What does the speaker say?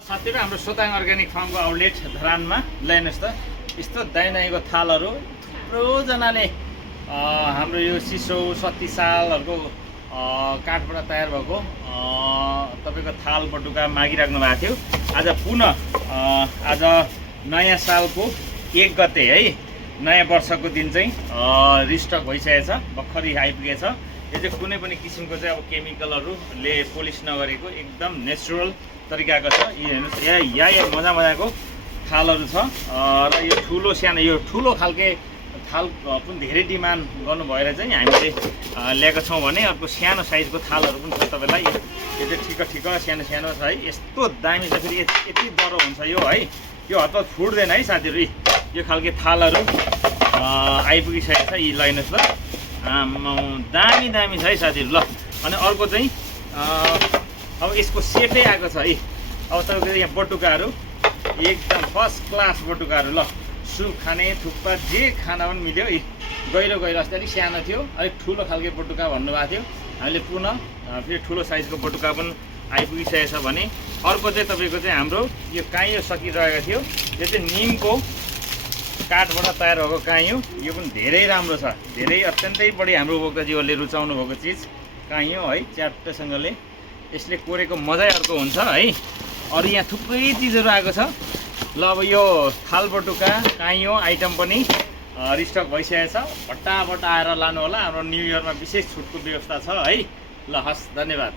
साथीहरु हाम्रो Sotang organic फार्मको outlet धरानमा ल्याइनुहोस् त यस्तो दाइनाइको थालहरू थुप्रोजनाले हाम्रो यो सिसो सत्ती सालहरूको काठबाट तयार भएको तपाईको थाल बटुका मागिराख्नु भएको थियो। आज पुनः आज नयाँ सालको 1 गते है नयाँ वर्षको दिन चाहिँ रिस्टक भइसकेको छ, भर्खरै आइपुगेछ। यो चाहिँ कुनै पनि किसिमको चाहिँ अब केमिकलहरूले पोलिस नगरेको एकदम नेचुरल तरिकाको छ। यो हेर्नुहोस् यहाँ मजाको थालहरू छ र यो ठुलो सानो यो ठुलो खालके थाल पनि धेरै डिमान्ड गर्नु भएर चाहिँ हामीले ल्याएको छौँ भने अर्को सानो साइजको थालहरू पनि छ तपाईँलाई। यो चाहिँ ठिक सानो छ है, यस्तो दामी छ। फेरि यति डह्रो हुन्छ यो है, यो हतपत फुट्दैन है साथीहरू। यो खालके थालहरू आइपुगिसकेको छ, यी लैनुहोस् ल। दामी छ है साथीहरू ल। अनि अर्को चाहिँ अब यसको सेटै आएको छ है। अब तपाईँको यहाँ बटुकाहरू एकदम फर्स्ट क्लास बटुकाहरू ल। सुप खाने थुक्पा जे खाना पनि मिल्यो। गहिरो अस्ति अलिक सानो थियो, अलिक ठुलो खालको बटुका भन्नुभएको थियो। हामीले पुनः फेरि ठुलो साइजको बटुका पनि आइपुगिसकेको छ भने अर्को चाहिँ तपाईँको चाहिँ हाम्रो यो काइयो सकिरहेको थियो। यो चाहिँ निमको काठबाट तयार भएको काइयो, यो पनि धेरै राम्रो छ। धेरै अत्यन्तै बढी हाम्रो उपभोक्ताजीहरूले रुचाउनु भएको चिज काइयो है। च्याप्टसँगले यसले कोरेको मजै अर्को हुन्छ है। अरू यहाँ थुप्रै चिजहरू आएको छ ल। अब यो थाल बटुका काइयो आइटम पनि रिस्टक भइसकेको छ। फटाफट आएर लानु होला। हाम्रो न्यु इयरमा विशेष छुटको व्यवस्था छ है। ल हस्, धन्यवाद।